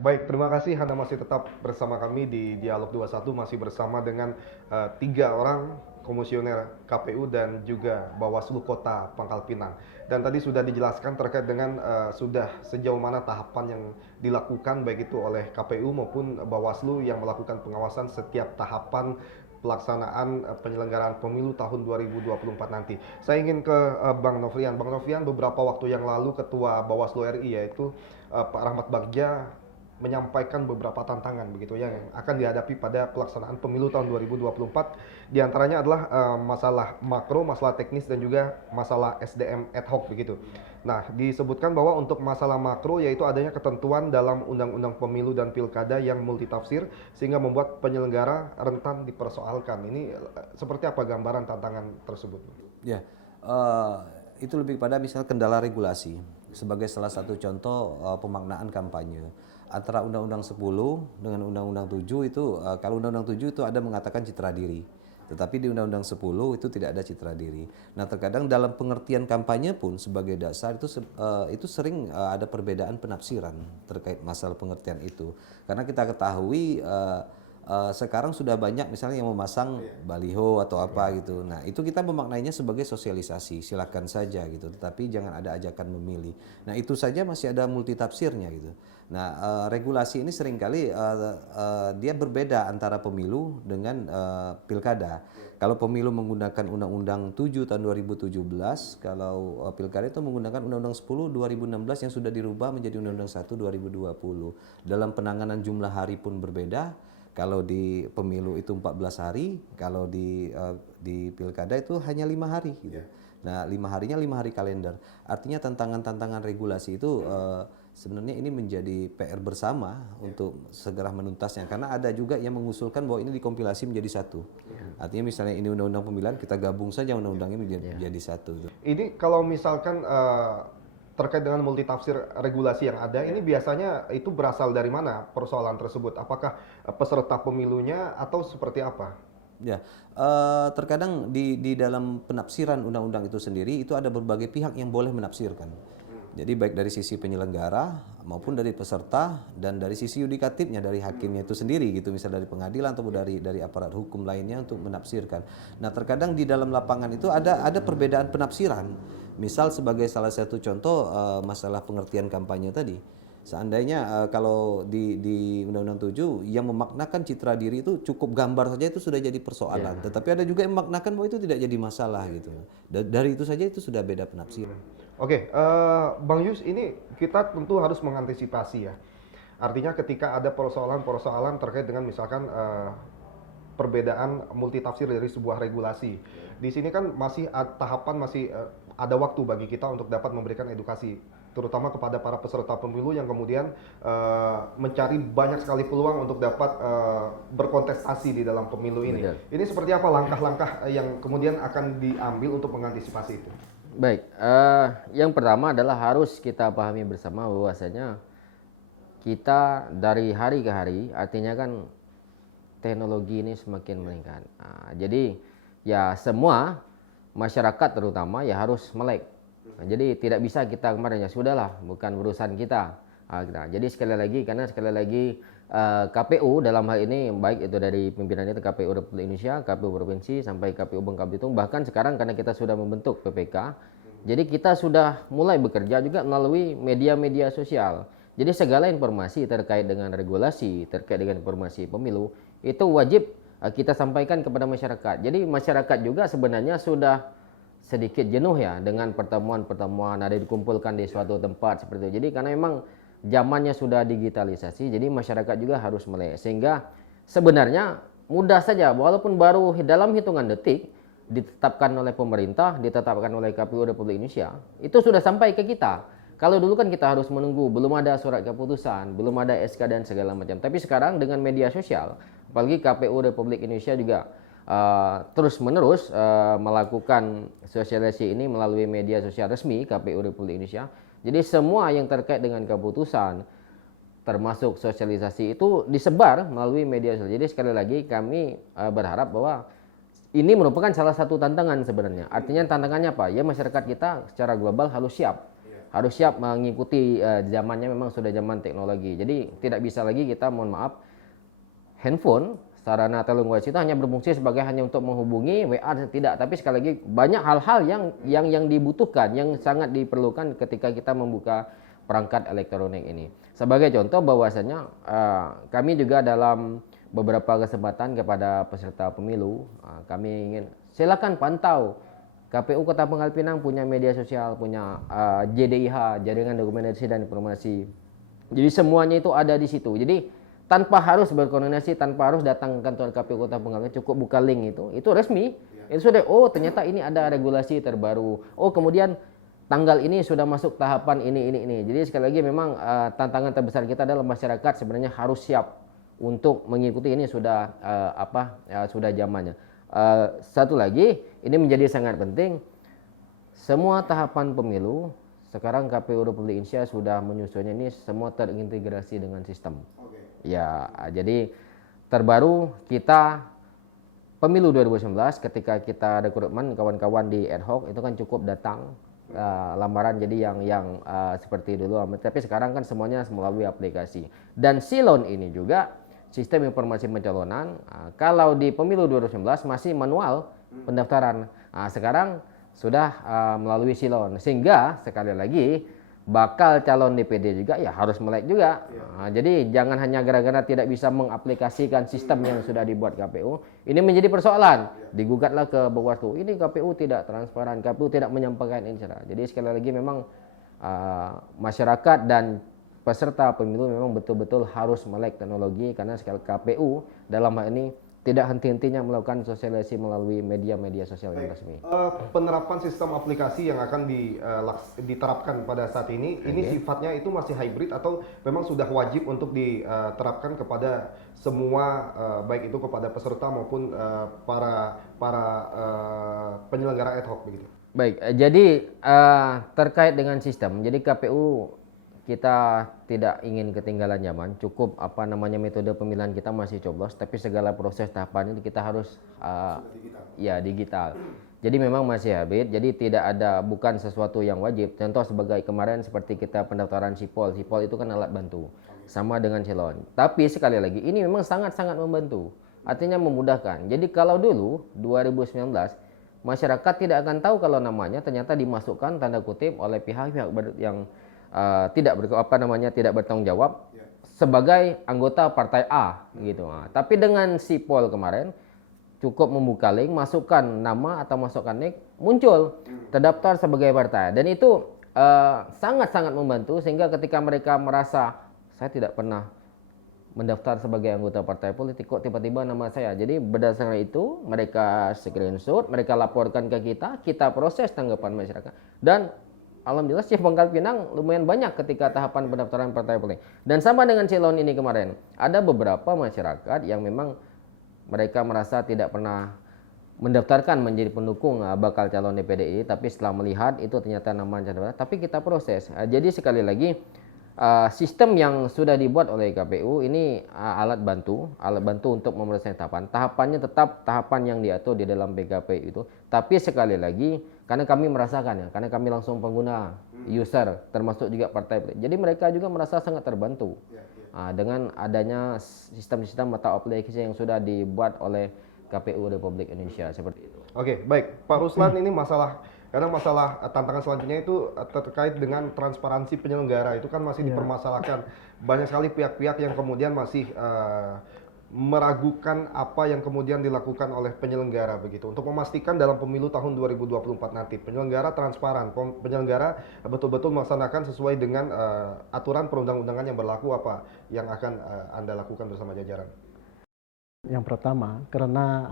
Baik, terima kasih Anda masih tetap bersama kami di Dialog 21, masih bersama dengan tiga orang komisioner KPU dan juga Bawaslu Kota Pangkal Pinang. Dan tadi sudah dijelaskan terkait dengan sudah sejauh mana tahapan yang dilakukan baik itu oleh KPU maupun Bawaslu yang melakukan pengawasan setiap tahapan pelaksanaan penyelenggaraan pemilu tahun 2024 nanti. Saya ingin ke Bang Nofrian. Bang Nofrian, beberapa waktu yang lalu Ketua Bawaslu RI yaitu Pak Rahmat Bagja menyampaikan beberapa tantangan begitu yang akan dihadapi pada pelaksanaan pemilu tahun 2024. Di antaranya adalah masalah makro, masalah teknis dan juga masalah SDM ad hoc begitu. Nah, disebutkan bahwa untuk masalah makro yaitu adanya ketentuan dalam Undang-Undang Pemilu dan Pilkada yang multitafsir sehingga membuat penyelenggara rentan dipersoalkan. Ini seperti apa gambaran tantangan tersebut? Ya, eh, itu lebih pada misal kendala regulasi sebagai salah satu contoh pemaknaan kampanye antara Undang-Undang 10 dengan Undang-Undang 7 itu kalau Undang-Undang 7 itu ada mengatakan citra diri. Tetapi di Undang-Undang 10 itu tidak ada citra diri. Nah, terkadang dalam pengertian kampanye pun sebagai dasar itu sering ada perbedaan penafsiran terkait masalah pengertian itu. Karena kita ketahui sekarang sudah banyak misalnya yang memasang baliho atau apa gitu. Nah, itu kita memaknainya sebagai sosialisasi, silakan saja gitu. Tetapi jangan ada ajakan memilih. Nah, itu saja masih ada multitafsirnya gitu. Nah, regulasi ini seringkali dia berbeda antara pemilu dengan pilkada. Kalau pemilu menggunakan Undang-Undang 7 tahun 2017, kalau pilkada itu menggunakan Undang-Undang 10 2016 yang sudah dirubah menjadi Undang-Undang 1 2020. Dalam penanganan jumlah hari pun berbeda. Kalau di pemilu itu 14 hari, kalau di pilkada itu hanya 5 hari gitu. Nah, 5 harinya 5 hari kalender. Artinya tantangan-tantangan regulasi itu sebenarnya ini menjadi PR bersama untuk segera menuntasnya. Karena ada juga yang mengusulkan bahwa ini dikompilasi menjadi satu. Artinya misalnya ini undang-undang pemilihan, kita gabung saja undang-undangnya menjadi satu. Ini kalau misalkan terkait dengan multitafsir regulasi yang ada, ini biasanya itu berasal dari mana persoalan tersebut? Apakah peserta pemilunya atau seperti apa? Ya, terkadang di dalam penafsiran undang-undang itu sendiri itu ada berbagai pihak yang boleh menafsirkan. Jadi baik dari sisi penyelenggara maupun dari peserta dan dari sisi yudikatifnya dari hakimnya itu sendiri gitu, misal dari pengadilan atau dari aparat hukum lainnya untuk menafsirkan. Nah, terkadang di dalam lapangan itu ada perbedaan penafsiran. Misal sebagai salah satu contoh masalah pengertian kampanye tadi. Seandainya kalau di Undang-Undang 7 yang memaknakan citra diri itu cukup gambar saja itu sudah jadi persoalan. Tetapi ada juga yang memaknakan bahwa itu tidak jadi masalah gitu. Dari itu saja itu sudah beda penafsiran. Oke, Bang Yus, ini kita tentu harus mengantisipasi ya. Artinya ketika ada persoalan-persoalan terkait dengan misalkan perbedaan multitafsir dari sebuah regulasi. Di sini kan masih tahapan masih ada waktu bagi kita untuk dapat memberikan edukasi, terutama kepada para peserta pemilu yang kemudian mencari banyak sekali peluang untuk dapat berkontestasi di dalam pemilu ini. Betul. Ini seperti apa langkah-langkah yang kemudian akan diambil untuk mengantisipasi itu? Baik, yang pertama adalah harus kita pahami bersama bahwasanya kita dari hari ke hari, artinya kan teknologi ini semakin meningkat. Jadi ya semua masyarakat terutama ya harus melek. Jadi tidak bisa kita kemarin ya sudahlah, bukan urusan kita. Jadi sekali lagi karena KPU dalam hal ini baik itu dari pimpinan itu KPU Republik Indonesia, KPU Provinsi sampai KPU Bangka Belitung, bahkan sekarang karena kita sudah membentuk PPK, jadi kita sudah mulai bekerja juga melalui media-media sosial. Jadi segala informasi terkait dengan regulasi, terkait dengan informasi pemilu itu wajib kita sampaikan kepada masyarakat. Jadi masyarakat juga sebenarnya sudah sedikit jenuh ya dengan pertemuan-pertemuan ada dikumpulkan di suatu tempat seperti itu. Jadi karena memang zamannya sudah digitalisasi, jadi masyarakat juga harus melek. Sehingga sebenarnya mudah saja, walaupun baru dalam hitungan detik ditetapkan oleh pemerintah, ditetapkan oleh KPU Republik Indonesia, itu sudah sampai ke kita. Kalau dulu kan kita harus menunggu, belum ada surat keputusan, belum ada SK dan segala macam. Tapi sekarang dengan media sosial, apalagi KPU Republik Indonesia juga terus-menerus melakukan sosialisasi ini melalui media sosial resmi KPU Republik Indonesia. Jadi semua yang terkait dengan keputusan, termasuk sosialisasi itu disebar melalui media sosial. Jadi sekali lagi kami berharap bahwa ini merupakan salah satu tantangan sebenarnya. Artinya tantangannya apa? Ya masyarakat kita secara global harus siap harus siap mengikuti zamannya, memang sudah zaman teknologi. Jadi tidak bisa lagi kita, mohon maaf, handphone sarana telekomunikasi itu hanya berfungsi sebagai hanya untuk menghubungi, WA tidak, tapi sekali lagi banyak hal-hal yang dibutuhkan, yang sangat diperlukan ketika kita membuka perangkat elektronik ini. Sebagai contoh bahwasanya kami juga dalam beberapa kesempatan kepada peserta pemilu, kami ingin silakan pantau. KPU Kota Pangkal Pinang punya media sosial, punya JDIH, Jaringan Dokumentasi dan Informasi. Jadi semuanya itu ada di situ. Jadi tanpa harus berkoordinasi, tanpa harus datang ke kantor KPU Kota Pangkal Pinang, cukup buka link itu resmi. Itu sudah, oh ternyata ini ada regulasi terbaru. Oh kemudian tanggal ini sudah masuk tahapan ini. Jadi sekali lagi memang tantangan terbesar kita adalah masyarakat sebenarnya harus siap untuk mengikuti ini sudah sudah zamannya. Satu lagi, ini menjadi sangat penting. Semua tahapan pemilu sekarang KPU Republik Indonesia sudah menyusunnya, ini semua terintegrasi dengan sistem. Ya, jadi terbaru kita pemilu 2019 ketika kita rekrutmen kawan-kawan di ad hoc itu kan cukup datang lamaran, jadi yang seperti dulu, tapi sekarang kan semuanya melalui aplikasi. Dan Silon ini juga sistem informasi pencalonan, kalau di pemilu 2019 masih manual pendaftaran, sekarang sudah melalui Silon, sehingga sekali lagi bakal calon DPD juga ya harus melek juga. Jadi jangan hanya gara-gara tidak bisa mengaplikasikan sistem yang sudah dibuat KPU, ini menjadi persoalan, digugatlah ke Bawaslu, ini KPU tidak transparan, KPU tidak menyampaikan ini. Jadi sekali lagi memang masyarakat dan peserta pemilu memang betul-betul harus melek teknologi, karena sekali KPU dalam hal ini tidak henti-hentinya melakukan sosialisasi melalui media-media sosial yang resmi. Penerapan sistem aplikasi yang akan diterapkan pada saat ini sifatnya itu masih hybrid atau memang sudah wajib untuk diterapkan kepada semua, baik itu kepada peserta maupun para penyelenggara ad hoc begitu? Baik, jadi terkait dengan sistem, jadi KPU kita tidak ingin ketinggalan zaman, cukup metode pemilihan kita masih coblos, tapi segala proses tahapan itu kita harus digital. Jadi memang masih hybrid, jadi tidak ada, bukan sesuatu yang wajib. Contoh sebagai kemarin seperti kita pendaftaran Sipol itu kan alat bantu, sama dengan Silon. Tapi sekali lagi ini memang sangat-sangat membantu, artinya memudahkan. Jadi kalau dulu 2019 masyarakat tidak akan tahu kalau namanya ternyata dimasukkan tanda kutip oleh pihak-pihak yang tidak bertanggung jawab sebagai anggota partai A gitu. Tapi dengan Sipol kemarin cukup membuka link, masukkan nama atau masukkan nick, muncul terdaftar sebagai partai, dan itu sangat-sangat membantu, sehingga ketika mereka merasa saya tidak pernah mendaftar sebagai anggota partai politik, kok tiba-tiba nama saya. Jadi berdasarkan itu mereka screenshot, mereka laporkan ke kita proses tanggapan masyarakat, dan alhamdulillah sih Pangkal Pinang lumayan banyak ketika tahapan pendaftaran partai politik. Dan sama dengan Silon ini kemarin, ada beberapa masyarakat yang memang mereka merasa tidak pernah mendaftarkan menjadi pendukung bakal calon DPD, tapi setelah melihat itu ternyata nama calon, tapi kita proses. Jadi sekali lagi sistem yang sudah dibuat oleh KPU ini alat bantu untuk memenuhi tahapannya tetap tahapan yang diatur di dalam PKPU itu. Tapi sekali lagi karena kami merasakan karena kami langsung pengguna, user, termasuk juga partai politik, jadi mereka juga merasa sangat terbantu dengan adanya sistem-sistem atau aplikasi yang sudah dibuat oleh KPU Republik Indonesia seperti itu. Oke, baik Pak Ruslan, ini masalah tantangan selanjutnya itu terkait dengan transparansi penyelenggara, itu kan masih dipermasalahkan. Banyak sekali pihak-pihak yang kemudian masih meragukan apa yang kemudian dilakukan oleh penyelenggara begitu, untuk memastikan dalam pemilu tahun 2024 nanti penyelenggara transparan, penyelenggara betul-betul melaksanakan sesuai dengan aturan perundang-undangan yang berlaku. Apa yang akan Anda lakukan bersama jajaran? Yang pertama, karena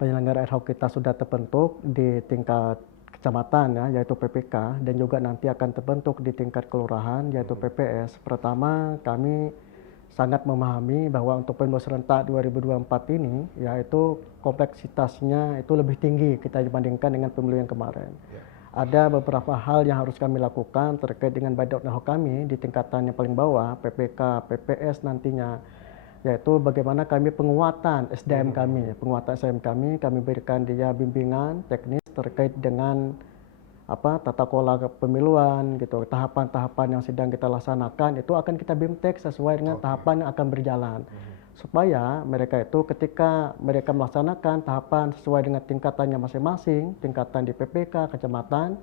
penyelenggara ad hoc kita sudah terbentuk di tingkat kecamatan yaitu PPK, dan juga nanti akan terbentuk di tingkat kelurahan yaitu PPS. Pertama, kami sangat memahami bahwa untuk pemilu serentak 2024 ini yaitu kompleksitasnya itu lebih tinggi kita dibandingkan dengan pemilu yang kemarin. Ada beberapa hal yang harus kami lakukan terkait dengan badan ad hoc kami di tingkatan yang paling bawah, PPK, PPS nantinya, yaitu bagaimana kami penguatan SDM kami, kami berikan dia bimbingan teknis terkait dengan tata kelola kepemiluan gitu, tahapan-tahapan yang sedang kita laksanakan itu akan kita BIMTEK sesuai dengan tahapan yang akan berjalan. Supaya mereka itu ketika mereka melaksanakan tahapan sesuai dengan tingkatannya masing-masing, tingkatan di PPK, kecamatan,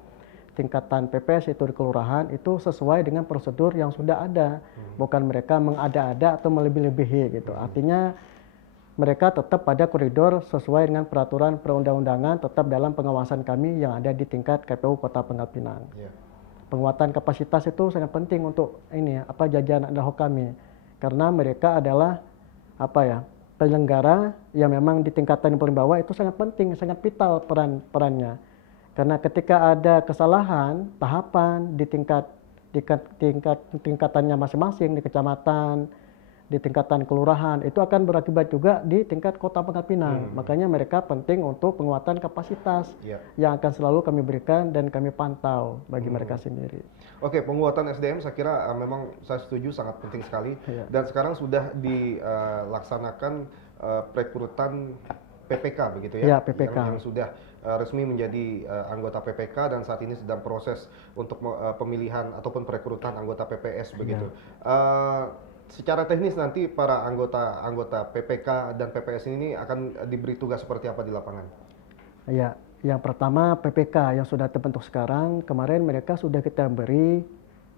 tingkatan PPS itu di kelurahan, itu sesuai dengan prosedur yang sudah ada. Bukan mereka mengada-ada atau melebih-lebihi gitu. Artinya mereka tetap pada koridor sesuai dengan peraturan perundang-undangan, tetap dalam pengawasan kami yang ada di tingkat KPU Kota Pangkal Pinang. Penguatan kapasitas itu sangat penting untuk jajaran ad hoc kami, karena mereka adalah penyelenggara yang memang di tingkatan yang paling bawah itu sangat penting, sangat vital perannya. Karena ketika ada kesalahan tahapan di tingkatannya masing-masing, di kecamatan, di tingkatan kelurahan, itu akan berakibat juga di tingkat Kota Pangkal Pinang. Makanya mereka penting untuk penguatan kapasitas yang akan selalu kami berikan dan kami pantau bagi mereka sendiri. Oke, penguatan SDM saya kira memang saya setuju sangat penting sekali. Dan sekarang sudah dilaksanakan perekrutan PPK begitu ya? Ya, PPK. Yang sudah resmi menjadi anggota PPK dan saat ini sedang proses untuk pemilihan ataupun perekrutan anggota PPS begitu. Secara teknis nanti para anggota PPK dan PPS ini akan diberi tugas seperti apa di lapangan? Ya, yang pertama PPK yang sudah terbentuk sekarang, kemarin mereka sudah kita beri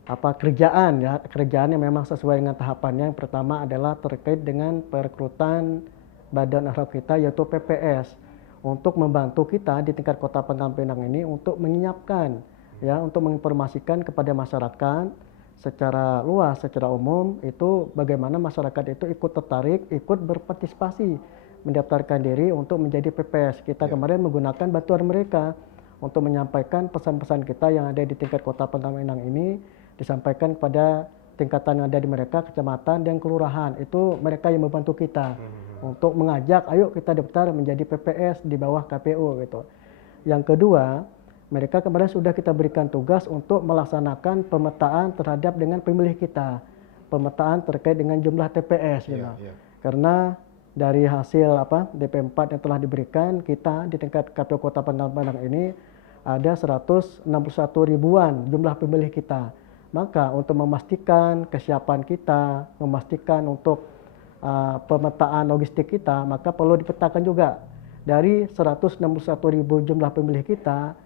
kerjaan yang memang sesuai dengan tahapannya. Yang pertama adalah terkait dengan perekrutan badan ad hoc kita yaitu PPS untuk membantu kita di tingkat Kota Pangkal Pinang ini untuk menyiapkan untuk menginformasikan kepada masyarakat secara luas, secara umum itu bagaimana masyarakat itu ikut tertarik, ikut berpartisipasi mendaftarkan diri untuk menjadi PPS. Kita kemarin menggunakan bantuan mereka untuk menyampaikan pesan-pesan kita yang ada di tingkat Kota Pangkal Pinang ini disampaikan kepada tingkatan yang ada di mereka, kecamatan dan kelurahan. Itu mereka yang membantu kita untuk mengajak, ayo kita daftar menjadi PPS di bawah KPU gitu. Yang kedua, mereka kemarin sudah kita berikan tugas untuk melaksanakan pemetaan terhadap dengan pemilih kita. Pemetaan terkait dengan jumlah TPS gitu. Karena dari hasil DP4 yang telah diberikan, kita di tingkat KPU Kota Pangkal Pinang ini ada 161 ribuan jumlah pemilih kita. Maka untuk memastikan kesiapan kita, memastikan untuk pemetaan logistik kita, maka perlu dipetakan juga dari 161 ribu jumlah pemilih kita,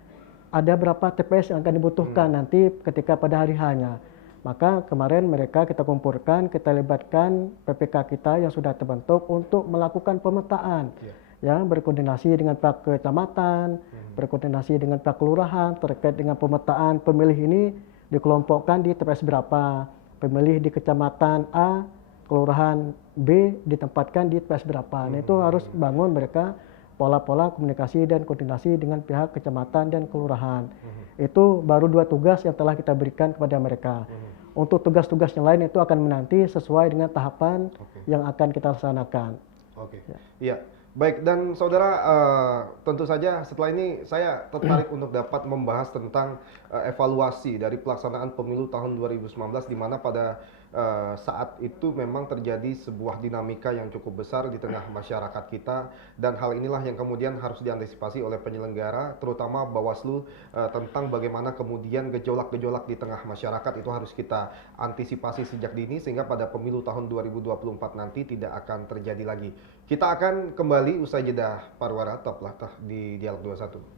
ada berapa TPS yang akan dibutuhkan nanti ketika pada hari hanya. Maka kemarin mereka kita kumpulkan, kita libatkan PPK kita yang sudah terbentuk untuk melakukan pemetaan. Berkoordinasi dengan pihak kecamatan, berkoordinasi dengan pihak kelurahan terkait dengan pemetaan pemilih ini dikelompokkan di TPS berapa, pemilih di kecamatan A, kelurahan B ditempatkan di TPS berapa. Nah itu harus bangun mereka pola-pola komunikasi dan koordinasi dengan pihak kecamatan dan kelurahan. Itu baru 2 tugas yang telah kita berikan kepada mereka. Untuk tugas-tugas yang lain itu akan menanti sesuai dengan tahapan yang akan kita laksanakan. Iya. Baik, dan saudara, tentu saja setelah ini saya tertarik untuk dapat membahas tentang evaluasi dari pelaksanaan pemilu tahun 2019, di mana pada saat itu memang terjadi sebuah dinamika yang cukup besar di tengah masyarakat kita, dan hal inilah yang kemudian harus diantisipasi oleh penyelenggara, terutama Bawaslu, tentang bagaimana kemudian gejolak-gejolak di tengah masyarakat itu harus kita antisipasi sejak dini, sehingga pada pemilu tahun 2024 nanti tidak akan terjadi lagi. Kita akan kembali usai jeda Parwara, tetaplah di Dialog 21.